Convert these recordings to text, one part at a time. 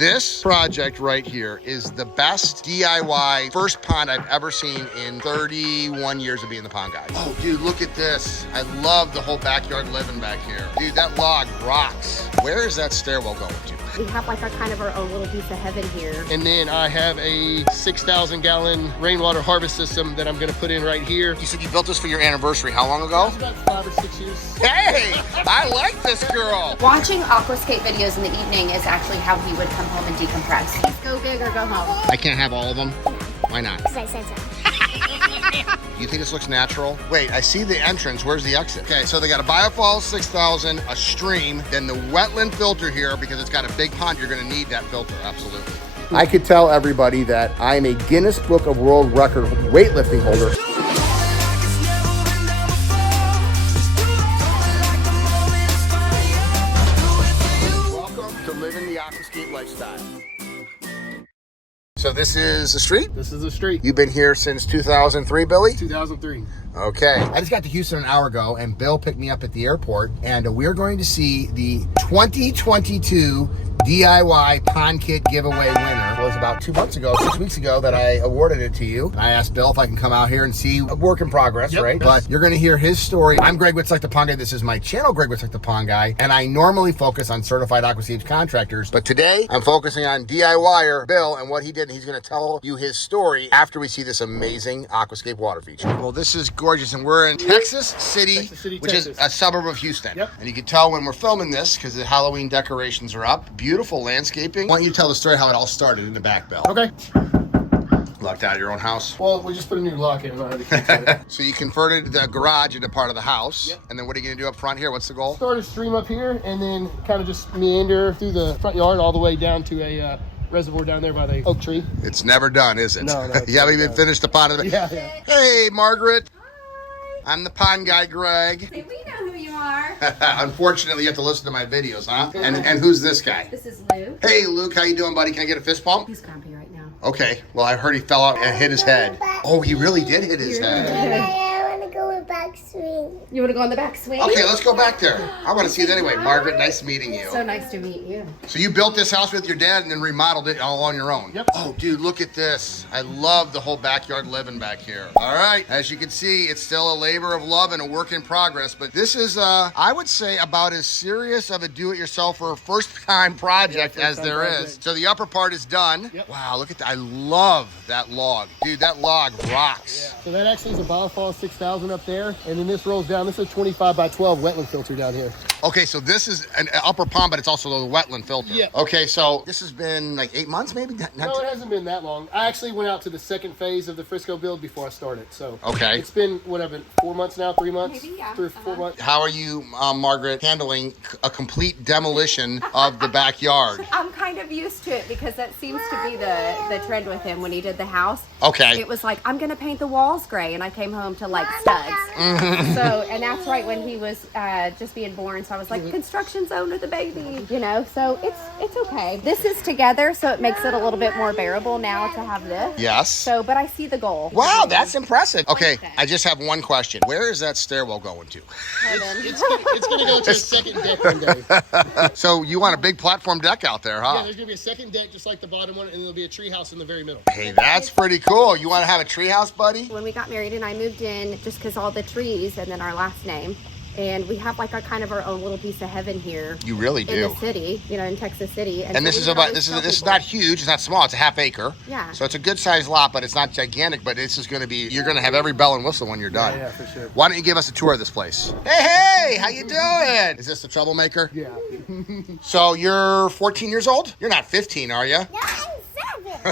This project right here is the best DIY first pond I've ever seen in 31 years of being the pond guy. Oh, dude, look at this. I love the whole backyard living back here. Dude, that log rocks. Where is that stairwell going to? We have like our kind of our own little piece of heaven here. And then I have a 6,000 gallon rainwater harvest system that I'm gonna put in right here. You said you built this for your anniversary. How long ago? About 5 or 6 years. Hey, I like this girl. Watching Aquascape videos in the evening is actually how he would come home and decompress. Just go big or go home. I can't have all of them. Why not? Because I said so. You think this looks natural? Wait, I see the entrance. Where's the exit? Okay, so they got a biofall 6,000, a stream, then the wetland filter here because it's got a big pond. You're gonna need that filter, absolutely. I could tell everybody that I'm a Guinness Book of World Record weightlifting holder. Welcome to living the Aquascape lifestyle. So this is the street? This is the street. You've been here since 2003, Billy? 2003. Okay. I just got to Houston an hour ago, and Bill picked me up at the airport, and we're going to see the 2022 DIY Pond Kit giveaway winner. It was about 2 months ago, 6 weeks ago, that I awarded it to you. I asked Bill if I can come out here and see a work in progress, right? But you're going to hear his story. I'm Greg Wittstock, the Pond Guy. This is my channel, Greg Wittstock, the Pond Guy, and I normally focus on certified Aquascape contractors, but today I'm focusing on DIYer Bill and what he did, and he's going to tell you his story after we see this amazing Aquascape water feature. Well, this is gorgeous, and we're in Texas City, which Texas. is a suburb of Houston. Yep. And you can tell when we're filming this because the Halloween decorations are up. Beautiful landscaping. I want you to tell the story how it all started in the back, Bill. Okay. Locked out of your own house. Well, we just put a new lock in. I don't have the key to it. So you converted the garage into part of the house. Yep. And then what are you going to do up front here? What's the goal? Start a stream up here and then kind of just meander through the front yard all the way down to a reservoir down there by the oak tree. It's never done, is it? No, You haven't even finished the pond. Yeah. Hey, Margaret. I'm the pond guy, Greg. Hey, we know who you are. Unfortunately, you have to listen to my videos, huh? And who's this guy? This is Luke. Hey, Luke, how you doing, buddy? Can I get a fist bump? He's grumpy right now. Okay. Well, I heard he fell out and hit his head. Oh, he really did hit his head. I want to go with back swing. You want to go on the back swing? Okay, let's go back there. I want to see it anyway. Margaret, nice meeting you. So nice to meet you. So you built this house with your dad and then remodeled it all on your own? Yep. Oh, dude, look at this. I love the whole backyard living back here. All right. As you can see, it's still a labor of love and a work in progress, but this is, I would say, about as serious of a do-it-yourself or first-time project as there is. So the upper part is done. Yep. Wow, look at that. I love that log. Dude, that log rocks. So that actually is a biofall 6,000 up there. And then this rolls down. This is a 25 by 12 wetland filter down here. Okay, so this is an upper pond, but it's also the wetland filter. Yeah. Okay, so this has been like 8 months, maybe? No, it hasn't been that long. I actually went out to the second phase of the Frisco build before I started. So Okay. it's been, what, I've been 4 months now, 3 months? Maybe, yeah. 3 or 4 months. How are you, Margaret, handling a complete demolition of the backyard? I'm kind of used to it because that seems to be the trend with him when he did the house. Okay. It was like, I'm going to paint the walls gray. And I came home to like studs. So, and that's right when he was just being born. So I was like, construction zone with the baby, you know? So it's okay. This is together, so it makes it a little bit more bearable now to have this. Yes. So, but I see the goal. Wow, that's impressive. Okay, I just have one question. Where is that stairwell going to? It's going to go to a second deck one day. So you want a big platform deck out there, Yeah, huh? there's going to be a second deck just like the bottom one, and there'll be a tree house in the very middle. Hey, that's pretty cool. You want to have a treehouse, buddy? When we got married and I moved in, just because all the trees and then our last name, and we have like our kind of our own little piece of heaven here. You really In do. the city, you know, in Texas City. And so this we is would about always tell this is people- not huge. It's not small. It's a half acre. Yeah. So it's a good sized lot, but it's not gigantic. But this is going to be. You're going to have every bell and whistle when you're done. Yeah, for sure. Why don't you give us a tour of this place? Hey, how you doing? Is this the troublemaker? Yeah. So you're 14 years old? You're not 15, are you? No, I'm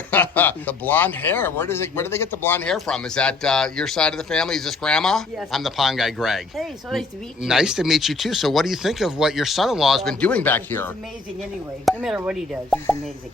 7. The blonde hair. Where do they get the blonde hair from? Is that your side of the family? Is this grandma? Yes. I'm the pond guy, Greg. Hey, so nice to meet you. Nice to meet you too. So what do you think of what your son-in-law has been doing back He's here? amazing anyway. No matter what he does, he's amazing.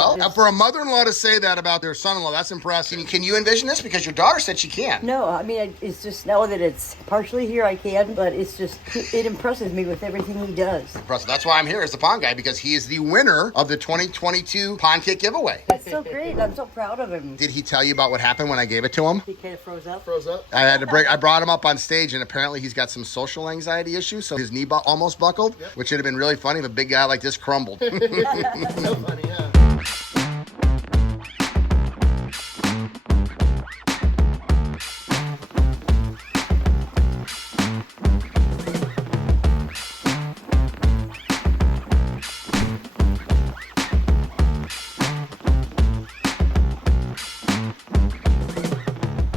Well, for a mother-in-law to say that about their son-in-law, that's impressive. Can you envision this? Because your daughter said she can. No, I mean, it's just now that it's partially here, I can, but it's just, it impresses me with everything he does. Impressive. That's why I'm here as the pond guy, because he is the winner of the 2022 Pond Kit giveaway. That's so great. I'm so proud of him. Did he tell you about what happened when I gave it to him? He kind of froze up. I brought him up on stage, and apparently he's got some social anxiety issues, so his knee almost buckled, which would have been really funny if a big guy like this crumbled. So funny, yeah.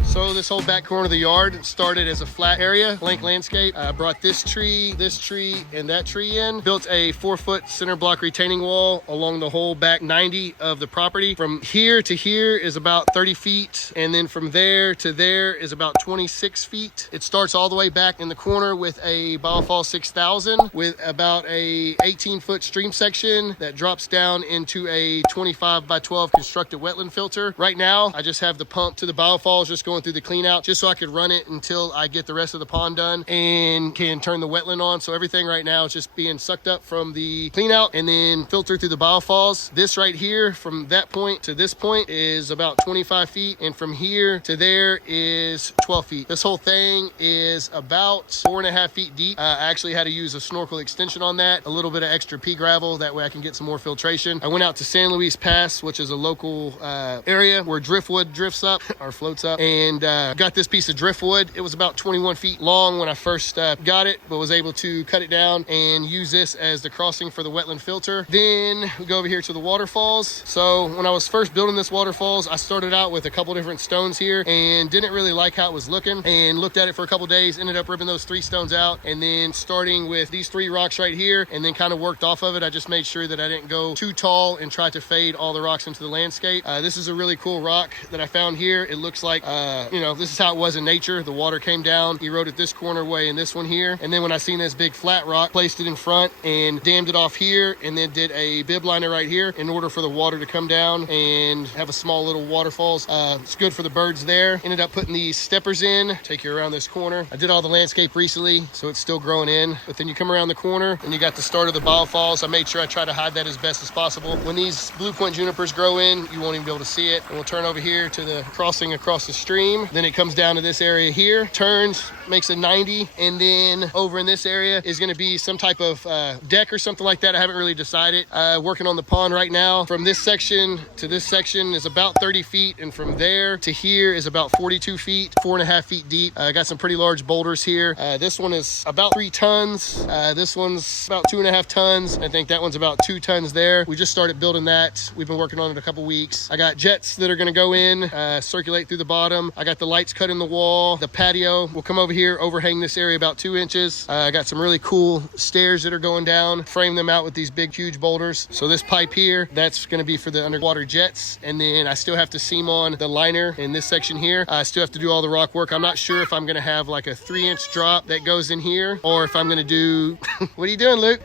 So this whole back corner of the yard started as a flat area, blank landscape. I brought this tree, and that tree in. Built a 4-foot center block retaining wall along the whole back 90 of the property. From here to here is about 30 feet. And then from there to there is about 26 feet. It starts all the way back in the corner with a Biofall 6000 with about a 18-foot stream section that drops down into a 25 by 12 constructed wetland filter. Right now, I just have the pump to the biofalls just going through the clean out just so I could run it until I get the rest of the pond done and can turn the wetland on. So everything right now is just being sucked up from the clean out and then filtered through the biofalls. This right here, from that point to this point, is about 25 feet, and from here to there is 12 feet. This whole thing is about 4.5 feet deep. I actually had to use a snorkel extension on that, a little bit of extra pea gravel, that way I can get some more filtration. I went out to San Luis Pass, which is a local area where driftwood drifts up or floats up, and got this piece of driftwood. It was about 21 feet long when I first got it, but was able to cut it down and use this as the crossing for the wetland filter. Then we go over here to the waterfalls. So when I was first building this waterfalls, I started out with a couple different stones here and didn't really like how it was looking, and looked at it for a couple days, ended up ripping those 3 stones out, and then starting with these 3 rocks right here, and then kind of worked off of it. I just made sure that I didn't go too tall and try to fade all the rocks into the landscape. This is a really cool rock that I found here. It looks like you know, this is how it was in nature. The water came down, eroded this corner way and this one here. And then when I seen this big flat rock, placed it in front and dammed it off here, and then did a bib liner right here in order for the water to come down and have a small little waterfalls. It's good for the birds there. Ended up putting these steppers in, take you around this corner. I did all the landscape recently, so it's still growing in. But then you come around the corner and you got the start of the biofalls. I made sure I try to hide that as best as possible. When these blue point junipers grow in, you won't even be able to see it. And we'll turn over here to the crossing across the stream. Then it comes down to this area here, turns, makes a 90, and then over in this area is going to be some type of deck or something like that. I haven't really decided. Working on the pond right now. From this section to this section is about 30 feet, and from there to here is about 42 feet, 4.5 feet deep. I got some pretty large boulders here. This one is about 3 tons. This one's about 2.5 tons. I think that one's about 2 tons there. We just started building that. We've been working on it a couple weeks. I got jets that are going to go in, circulate through the bottom. I got the lights cut in the wall. The patio will come over here, overhang this area about 2 inches. I got some really cool stairs that are going down, frame them out with these big, huge boulders. So this pipe here, that's going to be for the underwater jets. And then I still have to seam on the liner in this section here. I still have to do all the rock work. I'm not sure if I'm going to have like a 3-inch drop that goes in here, or if I'm going to do, what are you doing, Luke?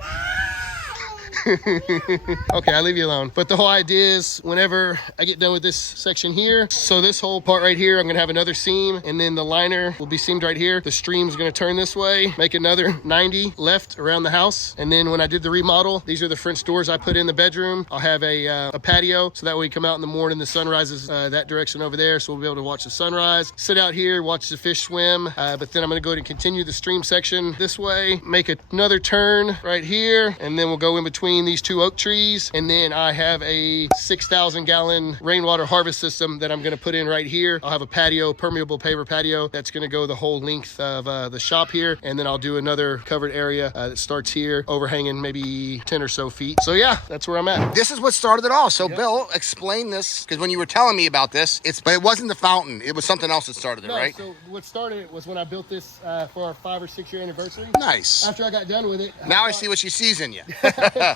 Okay, I'll leave you alone. But the whole idea is whenever I get done with this section here, so this whole part right here, I'm gonna have another seam, and then the liner will be seamed right here. The stream's gonna turn this way, make another 90 left around the house. And then when I did the remodel, these are the French doors I put in the bedroom. I'll have a patio, so that way you come out in the morning, the sun rises that direction over there, so we'll be able to watch the sunrise, sit out here, watch the fish swim. But then I'm gonna go ahead and continue the stream section this way, make another turn right here, and then we'll go in between these 2 oak trees. And then I have a 6,000 gallon rainwater harvest system that I'm going to put in right here. I'll have a patio, permeable paver patio, that's going to go the whole length of the shop here. And then I'll do another covered area that starts here, overhanging maybe 10 or so feet. So yeah, that's where I'm at. This is what started it all. So Bill, explain this, because when you were telling me about this, but it wasn't the fountain. It was something else that started it, right? So what started it was when I built this for our 5 or 6 year anniversary. Nice. After I got done with it. Now I see what she sees in you.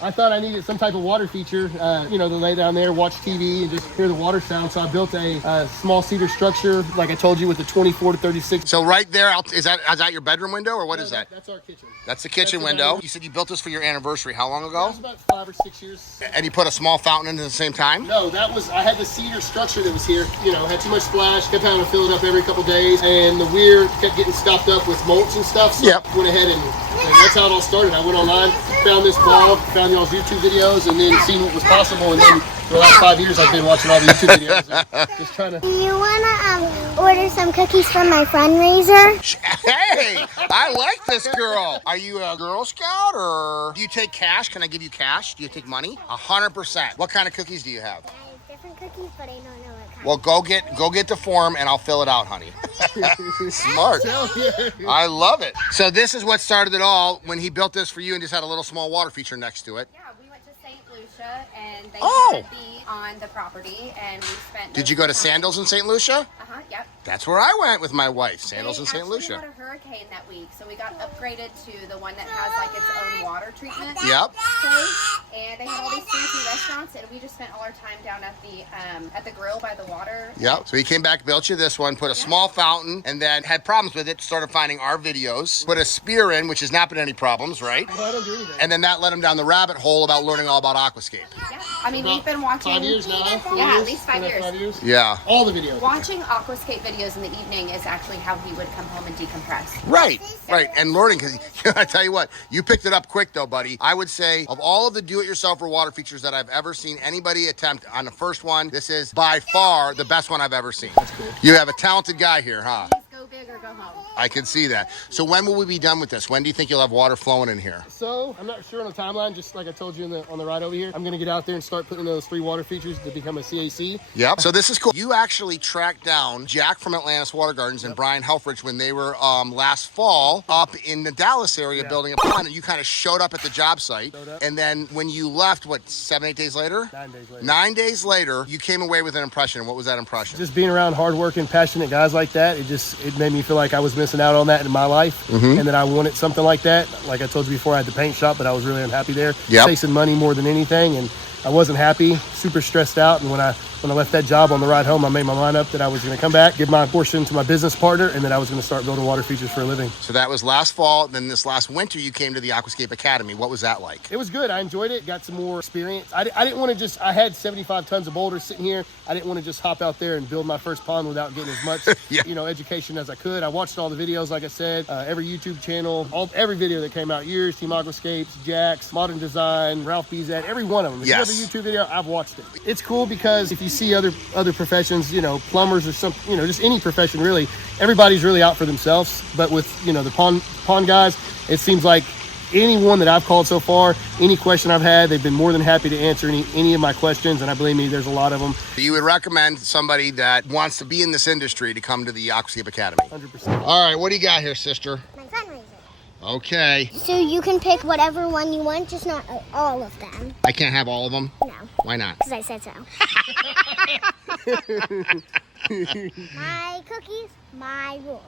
I thought I needed some type of water feature, you know, to lay down there, watch TV, and just hear the water sound. So I built a small cedar structure, like I told you, with the 24 to 36. So right there, is that your bedroom window, or what is that? That's our kitchen. That's the kitchen the window. bedroom. You said you built this for your anniversary. How long That ago? was about 5 or 6 years. And you put a small fountain in at the same time? No, I had the cedar structure that was here. You know, had too much splash, kept having to fill it up every couple days, and the weir kept getting stopped up with mulch and stuff. So Yep. I went ahead and that's how it all started. I went online, found this blog, found y'all's YouTube videos, and then seen what was possible. And then for the last 5 years, I've been watching all the YouTube videos, and just trying to. You wanna order some cookies from my fundraiser? Hey, I like this girl. Are you a Girl Scout, or do you take cash? Can I give you cash? Do you take money? 100%. What kind of cookies do you have? Different cookies, but I don't know what kind. Well, go get the form and I'll fill it out, honey. Smart. I love it. So this is what started it all when he built this for you and just had a little small water feature next to it. Yeah, we went to St. Lucia and they Oh. had a bee on the property and we spent. Did you go to Sandals in St. Lucia? Yep. That's where I went with my wife. Sandals in They St. actually Lucia. had a hurricane that week, so we got upgraded to the one that has like its own water treatment Yep. place. And they had all these fancy restaurants, and we just spent all our time down at the grill by the water. Yep. So he came back, built you this one, put a small fountain, and then had problems with it, started finding our videos, put a spear in, which has not been any problems, right? Well, I don't do anything. And then that led him down the rabbit hole about learning all about Aquascape. Yeah. I mean, we've been watching 5 years now. 4 Yeah, at years? least 5 Been years. 5 years. Yeah. All the videos. Watching Aquascape videos in the evening is actually how he would come home and decompress. Right. And learning, because I tell you what, you picked it up quick though, buddy. I would say of all of the do-it-yourself or water features that I've ever seen anybody attempt on the first one, this is by far the best one I've ever seen. That's cool. You have a talented guy here, huh? Just go big or go home. I can see that. So when will we be done with this? When do you think you'll have water flowing in here? So I'm not sure on the timeline. Just like I told you on the ride over here, I'm gonna get out there and start putting those 3 water features to become a CAC. Yep. So this is cool. You actually tracked down Jack from Atlantis Water Gardens and Brian Helfrich when they were last fall up in the Dallas area building a pond, and you kind of showed up at the job site. And then when you left, what, 7, 8 days later? 9 days later. 9 days later, you came away with an impression. What was that impression? Just being around hardworking, passionate guys like that, it made me feel like I was missing out on that in my life, and that I wanted something like that. Like I told you before, I had the paint shop, but I was really unhappy there, chasing money more than anything, and I wasn't happy, super stressed out. And when I left that job on the ride home, I made my mind up that I was going to come back, give my portion to my business partner, and that I was going to start building water features for a living. So that was last fall. Then this last winter, you came to the Aquascape Academy. What was that like? It was good. I enjoyed it. Got some more experience. I didn't want to I had 75 tons of boulders sitting here. I didn't want to just hop out there and build my first pond without getting as much, education as I could. I watched all the videos, like I said, every YouTube channel, every video that came out, yours, Team Aquascapes, Jack's, Modern Design, Ralph Bezat, every one of them. If you have a YouTube video, I've watched it. It's cool because if you see other professions, plumbers or some, just any profession really, everybody's really out for themselves. But with, the pond guys, it seems like anyone that I've called so far, any question I've had, they've been more than happy to answer any of my questions. And I believe me, there's a lot of them. You would recommend somebody that wants to be in this industry to come to the Aquascape Academy? 100%. All right, what do you got here, sister? My fundraiser. Okay. So you can pick whatever one you want, just not all of them. I can't have all of them? No, Why not? because I said so. My cookies, my rules.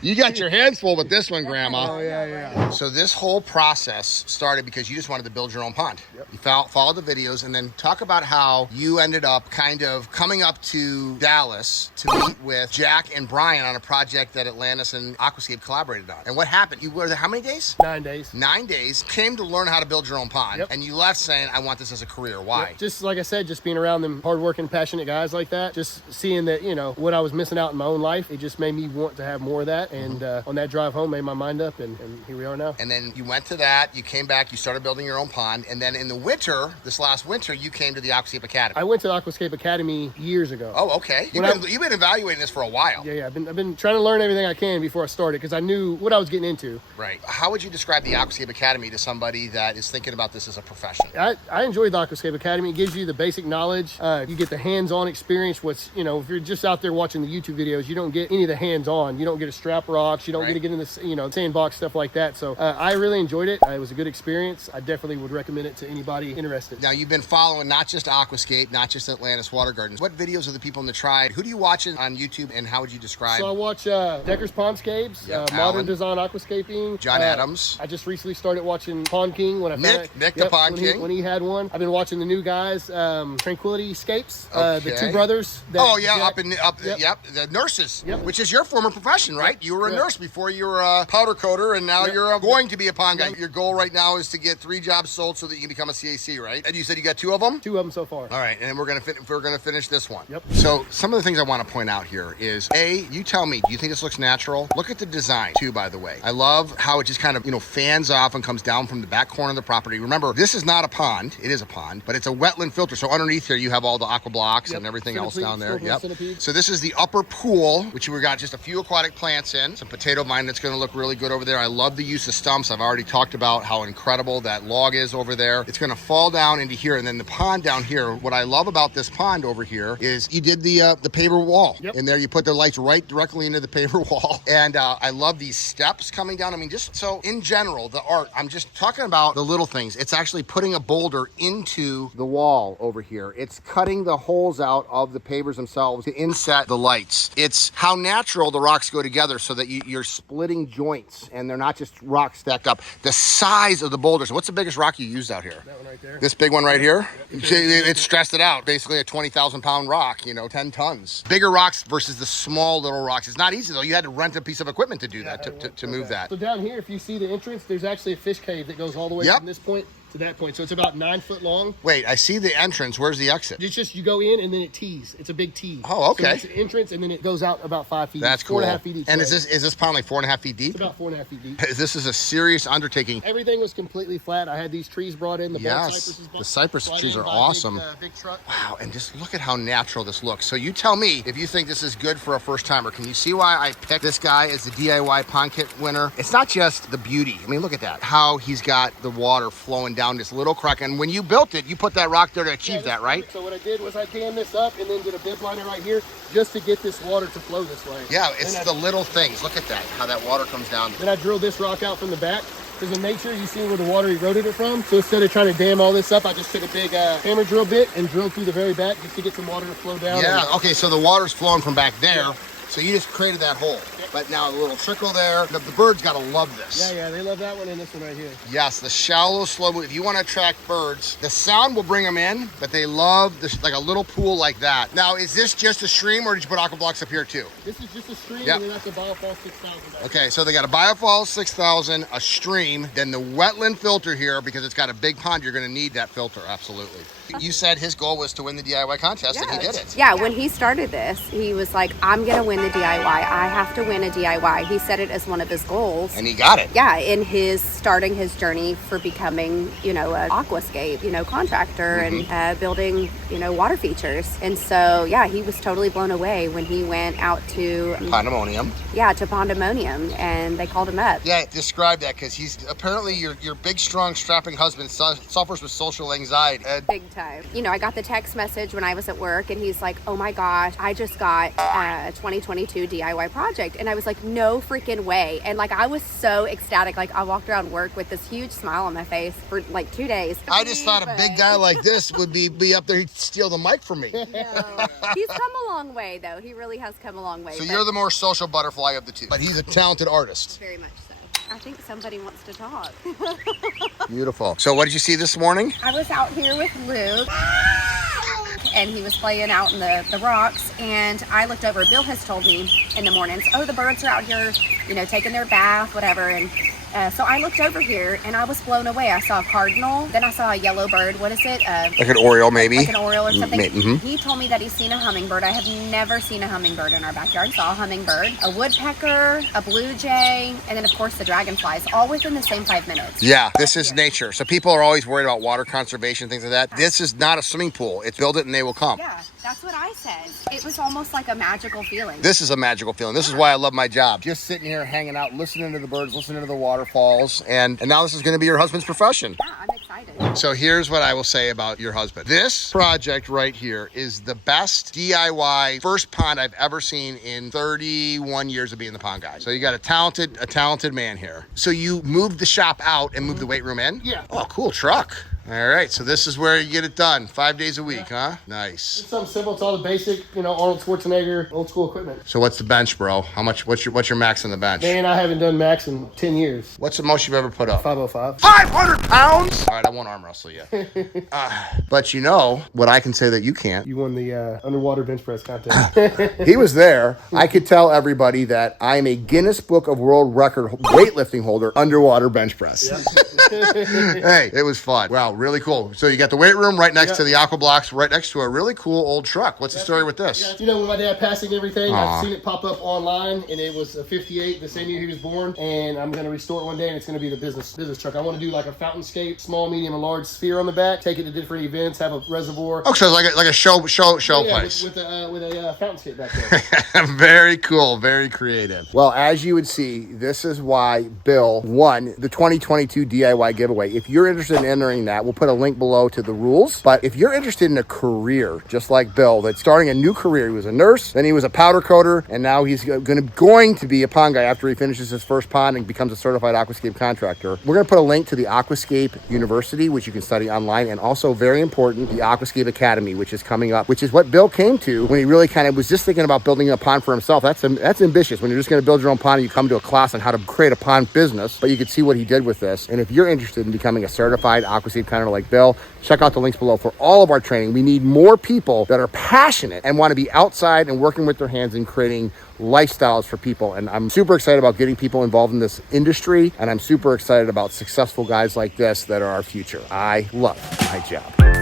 You got your hands full with this one, Grandma. Oh, yeah. So this whole process started because you just wanted to build your own pond. Yep. You followed the videos, and then talk about how you ended up kind of coming up to Dallas to meet with Jack and Brian on a project that Atlantis and Aquascape collaborated on. And what happened? You were there how many days? 9 days. 9 days. Came to learn how to build your own pond, and you left saying, I want this as a career. Why? Yep. Just like I said, just being around them hardworking, passionate guys like that, just seeing that, what I was missing out in my own life, it just made me want to have more of that. And on that drive home, made my mind up, and here we are now. And then you went to that, you came back, you started building your own pond, and then in the winter, this last winter, you came to the Aquascape Academy. I went to the Aquascape Academy years ago. Oh, okay. You've been evaluating this for a while. Yeah. I've been trying to learn everything I can before I started, because I knew what I was getting into. Right. How would you describe the Aquascape Academy to somebody that is thinking about this as a profession? I enjoy the Aquascape Academy. It gives you the basic knowledge. You get the hands-on experience. If you're just out there watching the YouTube videos, because you don't get any of the hands-on. You don't get to strap rocks. You don't get to get in the, you know, sandbox, stuff like that. So I really enjoyed it. It was a good experience. I definitely would recommend it to anybody interested. Now, you've been following not just Aquascape, not just Atlantis Water Gardens. What videos of the people in the tribe? Who do you watch on YouTube, and how would you describe? So I watch Decker's Pondscapes, Modern Design Aquascape Inc. John Adams. I just recently started watching Pond King when I Nick the Pond King. When he had one. I've been watching the new guys, Tranquility Scapes, the two brothers. The nurses, which is your former profession, right? You were a nurse before you were a powder coater, and now you're going to be a pond guy. Your goal right now is to get 3 jobs sold so that you can become a CAC, right? And you said you got 2 of them? 2 of them so far. All right, and we're gonna finish this one. Yep. So some of the things I want to point out here is, A, you tell me, do you think this looks natural? Look at the design too, by the way. I love how it just kind of, you know, fans off and comes down from the back corner of the property. Remember, this is not a pond. It is a pond, but it's a wetland filter. So underneath here, you have all the aqua blocks and everything else down there. So this is the upper pool, which we got just a few aquatic plants in, some potato vine that's going to look really good over there. I love the use of stumps. I've already talked about how incredible that log is over there. It's going to fall down into here, and then the pond down here. What I love about this pond over here is you did the paver wall. In there, you put the lights right directly into the paver wall, and I love these steps coming down. I mean, just so in general, the art. I'm just talking about the little things. It's actually putting a boulder into the wall over here. It's cutting the holes out of the pavers themselves to inset the lights. It's how natural the rocks go together so that you're splitting joints and they're not just rocks stacked up. The size of the boulders. What's the biggest rock you used out here? That one right there. This big one right here? It stressed it out. Basically a 20,000 pound rock, you know, 10 tons. Bigger rocks versus the small little rocks. It's not easy though. You had to rent a piece of equipment to do that, to move that. So down here, if you see the entrance, there's actually a fish cave that goes all the way from this point to that point. So it's about 9 foot long. Wait, I see the entrance. Where's the exit? It's just, you go in and then it tees. It's a big tee. Oh, okay. So it's the entrance and then it goes out about 5 feet. That's cool. 4.5 feet each And way. is this pond like 4.5 feet deep? It's about 4.5 feet deep. This is a serious undertaking. Everything was completely flat. I had these trees brought in. The cypress trees are awesome. Big truck. Wow, and just look at how natural this looks. So you tell me if you think this is good for a first timer. Can you see why I picked this guy as the DIY pond kit winner? It's not just the beauty. I mean, look at that. How he's got the water flowing down this little crack. And when you built it, you put that rock there to achieve that, right? So what I did was I dammed this up and then did a bib liner right here just to get this water to flow this way. Yeah, it's the little things. Look at that, how that water comes down. Then I drilled this rock out from the back. Because in nature, you see where the water eroded it from. So instead of trying to dam all this up, I just took a big hammer drill bit and drilled through the very back just to get some water to flow down. Yeah, okay, so the water's flowing from back there. So you just created that hole. But now a little trickle there. The birds gotta love this. Yeah, they love that one and this one right here. Yes, the shallow, slow move. If you want to attract birds, the sound will bring them in, but they love this, like a little pool like that. Now, is this just a stream, or did you put aqua blocks up here too? This is just a stream, and then that's a Biofall 6000. Okay, so they got a Biofall 6000, a stream, then the wetland filter here, because it's got a big pond, you're gonna need that filter, absolutely. You said his goal was to win the DIY contest, and he did it. Yeah, when he started this, he was like, I'm gonna win the DIY. I have to win a DIY. He set it as one of his goals. And he got it. Yeah, in his starting his journey for becoming, you know, an aquascape, you know, contractor and building, you know, water features. And so, yeah, he was totally blown away when he went out to Pandemonium. Yeah, to Pandemonium, and they called him up. Yeah, describe that, because he's apparently your big, strong, strapping husband suffers with social anxiety. Big time. You know, I got the text message when I was at work, and he's like, oh my gosh, I just got a 2022 DIY project. And I was like, no freaking way. And like, I was so ecstatic. Like, I walked around work with this huge smile on my face for like 2 days. I just thought a big guy like this would be up there, he'd steal the mic from me. No. He's come a long way, though. He really has come a long way. So you're the more social butterfly of the two. But he's a talented artist. Very much so. I think somebody wants to talk. Beautiful. So what did you see this morning? I was out here with Luke, and he was playing out in the rocks, and I looked over. Bill has told me in the mornings, oh, the birds are out here, you know, taking their bath, whatever, and so I looked over here, and I was blown away. I saw a cardinal, then I saw a yellow bird. What is it? Like an oriole, maybe? Like an oriole or something. He told me that he's seen a hummingbird. I have never seen a hummingbird in our backyard. Saw a hummingbird, a woodpecker, a blue jay, and then, of course, the dragonflies, all within the same 5 minutes. Yeah, this is nature. So people are always worried about water conservation, things like that. This is not a swimming pool. It's build it and they will come. Yeah, that's what I said. It was almost like a magical feeling. This is a magical feeling. This is why I love my job. Just sitting here, hanging out, listening to the birds, listening to the waterfalls, and now this is going to be your husband's profession. Yeah, I'm excited. excited. So here's what I will say about your husband. This project right here is the best DIY first pond I've ever seen in 31 years of being the pond guy. So you got a talented man here. So you moved the shop out and moved the weight room in? Yeah. Oh, cool truck. All right, so this is where you get it done, 5 days a week, huh? Nice. It's something simple. It's all the basic, Arnold Schwarzenegger, old school equipment. So what's the bench, bro? What's your max on the bench? Man, I haven't done max in 10 years. What's the most you've ever put up? 505. 500 pounds? All right, I won't arm wrestle you. But you know what I can say that you can't. You won the underwater bench press contest. He was there. I could tell everybody that I'm a Guinness Book of World Record weightlifting holder underwater bench press. Hey, it was fun. Wow, really cool. So you got the weight room right next to the aqua blocks, right next to a really cool old truck. What's the story with this? When my dad passed and everything, I've seen it pop up online, and it was a 58, the same year he was born, and I'm going to restore it one day, and it's going to be the business truck. I want to do like a fountainscape, small, medium, and large sphere on the back, take it to different events, have a reservoir. Oh, so it's like a show place. With a fountainscape back there. Very cool, very creative. Well, as you would see, this is why Bill won the 2022 DIY giveaway. If you're interested in entering that, we'll put a link below to the rules. But if you're interested in a career, just like Bill, that's starting a new career, he was a nurse, then he was a powder coater, and now he's going to be a pond guy after he finishes his first pond and becomes a certified aquascape contractor. We're going to put a link to the Aquascape University, which you can study online, and also, very important, the Aquascape Academy, which is coming up, which is what Bill came to when he really kind of was just thinking about building a pond for himself. That's ambitious. When you're just going to build your own pond and you come to a class on how to create a pond business, but you can see what he did with this. And if you're interested in becoming a certified aquascape contractor like Bill, check out the links below for all of our training. We need more people that are passionate and want to be outside and working with their hands and creating lifestyles for people. And I'm super excited about getting people involved in this industry, and I'm super excited about successful guys like this that are our future. I love my job.